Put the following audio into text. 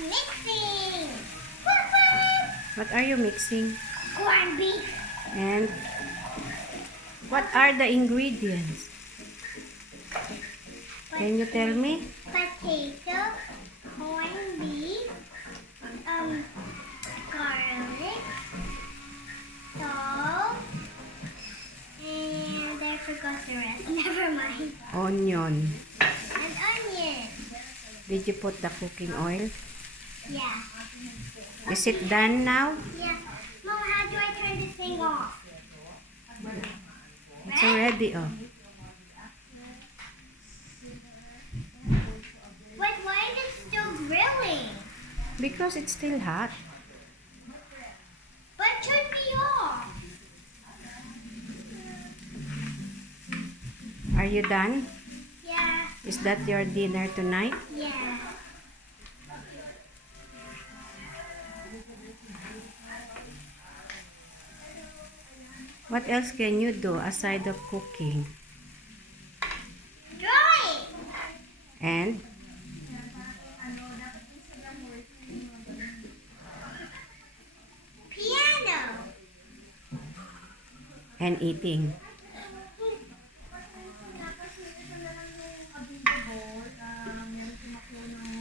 Mixing. What are you mixing? Corned beef. And what are the ingredients? Can you tell me? Potato, corned beef, garlic, salt, and I forgot the rest. Never mind. Onion. And onion. Did you put the cooking oil? Yeah. Is it done now? Yeah. Mom, how do I turn this thing off? It's already off. But why is it still grilling? Because it's still hot. But it should be off. Are you done? Yeah. Is that your dinner tonight? Yeah. What else can you do aside of cooking? Drawing. And Piano. eating.